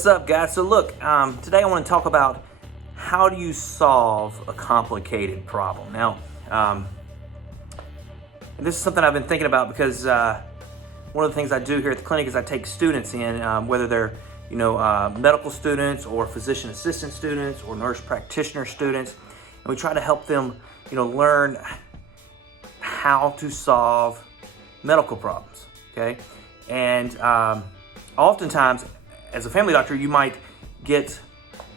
What's up, guys? So look, today I want to talk about how do you solve a complicated problem. Now, and this is something I've been thinking about because one of the things I do here at the clinic is I take students in, whether they're medical students or physician assistant students or nurse practitioner students, and we try to help them learn how to solve medical problems. Okay, and oftentimes, as a family doctor, you might get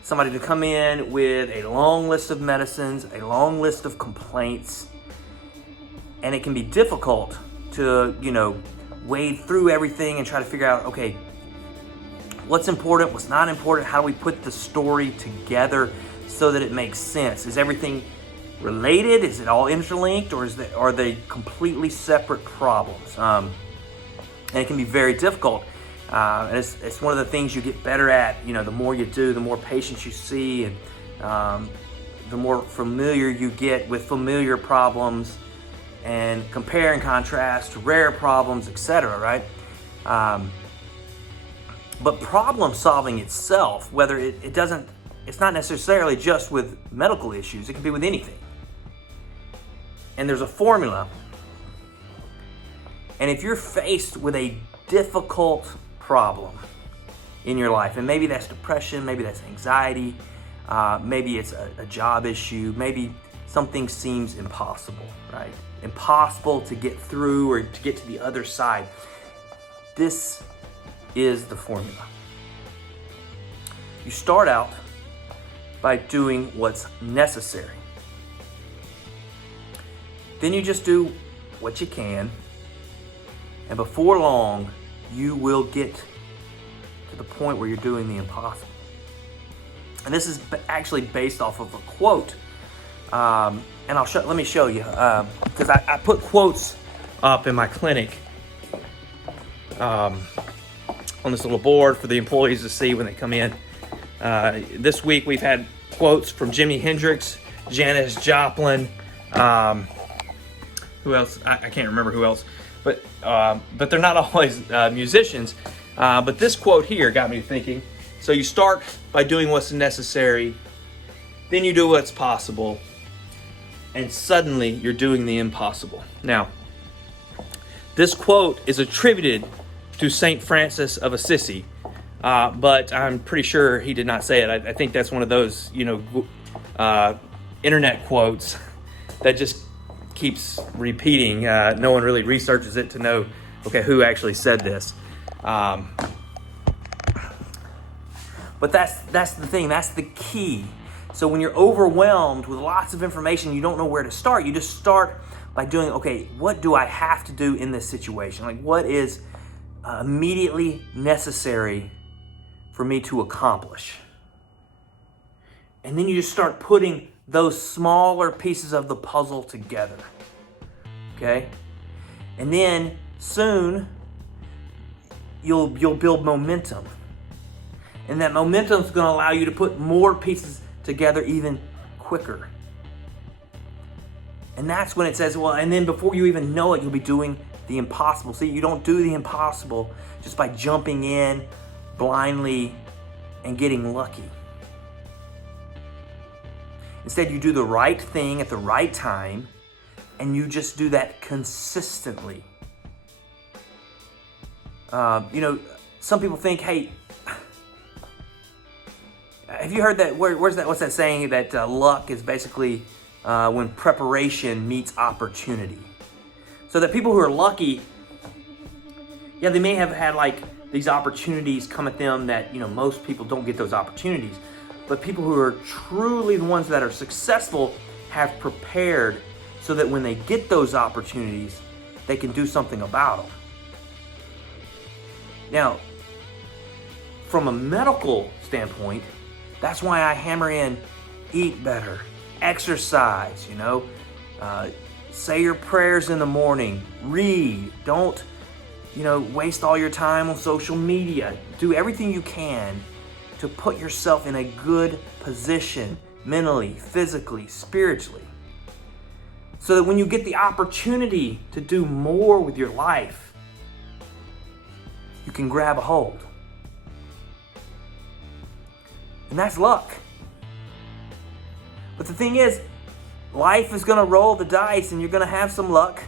somebody to come in with a long list of medicines, a long list of complaints, and it can be difficult to, wade through everything and try to figure out, okay, what's important, what's not important, how do we put the story together so that it makes sense? Is everything related? Is it all interlinked, or are they completely separate problems? And it can be very difficult. And it's one of the things you get better at. The more you do, the more patients you see, and the more familiar you get with familiar problems, and compare and contrast rare problems, etc. Right? But problem solving itself, whether it's not necessarily just with medical issues. It can be with anything. And there's a formula. And if you're faced with a difficult problem in your life, and maybe that's depression, maybe that's anxiety, maybe it's a job issue, maybe something seems impossible, right? Impossible to get through or to get to the other side. This is the formula. You start out by doing what's necessary. Then you just do what you can, and before long, you will get to the point where you're doing the impossible. And this is actually based off of a quote. And let me show you, because I put quotes up in my clinic on this little board for the employees to see when they come in. This week we've had quotes from Jimi Hendrix, Janis Joplin, who else? I can't remember who else. But they're not always musicians. But this quote here got me thinking. So you start by doing what's necessary, then you do what's possible, and suddenly you're doing the impossible. Now, this quote is attributed to St. Francis of Assisi, but I'm pretty sure he did not say it. I think that's one of those, internet quotes that just keeps repeating. No one really researches it to know, okay, who actually said this. But that's the thing. That's the key. So when you're overwhelmed with lots of information, you don't know where to start. You just start by doing, okay, what do I have to do in this situation? Like, what is immediately necessary for me to accomplish? And then you just start putting those smaller pieces of the puzzle together, okay? And then soon you'll build momentum, and that momentum is going to allow you to put more pieces together even quicker. And that's when it says, well, and then before you even know it, you'll be doing the impossible. See, you don't do the impossible just by jumping in blindly and getting lucky. Instead, you do the right thing at the right time, and you just do that consistently. Some people think, hey, have you heard that? What's that saying that luck is basically when preparation meets opportunity? So that people who are lucky, they may have had like these opportunities come at them that most people don't get those opportunities. But people who are truly the ones that are successful have prepared so that when they get those opportunities, they can do something about them. Now, from a medical standpoint, that's why I hammer in eat better, exercise, say your prayers in the morning, read, don't, waste all your time on social media. Do everything you can to put yourself in a good position mentally, physically, spiritually, so that when you get the opportunity to do more with your life, you can grab a hold. And that's luck. But the thing is, life is going to roll the dice, and you're going to have some luck,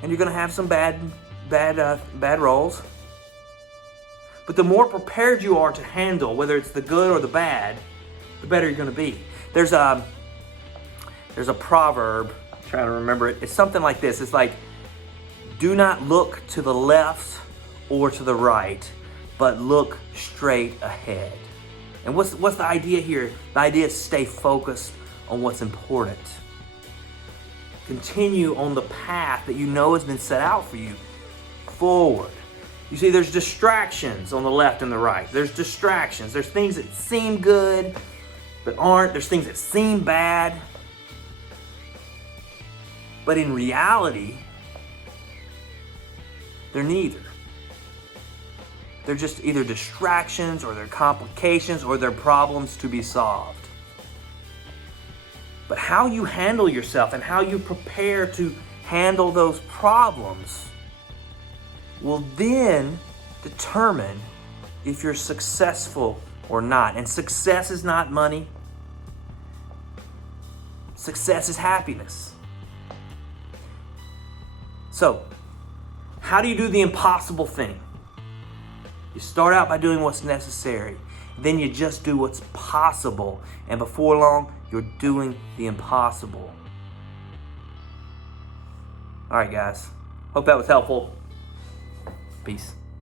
and you're going to have some bad rolls. But the more prepared you are to handle, whether it's the good or the bad, the better you're going to be. There's a proverb, I'm trying to remember it. It's something like this. It's like, do not look to the left or to the right, but look straight ahead. And what's the idea here? The idea is stay focused on what's important. Continue on the path that you know has been set out for you, forward. You see, there's distractions on the left and the right. There's distractions. There's things that seem good but aren't. There's things that seem bad. But in reality, they're neither. They're just either distractions, or they're complications, or they're problems to be solved. But how you handle yourself and how you prepare to handle those problems will then determine if you're successful or not. And success is not money. Success is happiness. So, how do you do the impossible thing? You start out by doing what's necessary. Then you just do what's possible. And before long, you're doing the impossible. All right, guys. Hope that was helpful. Peace.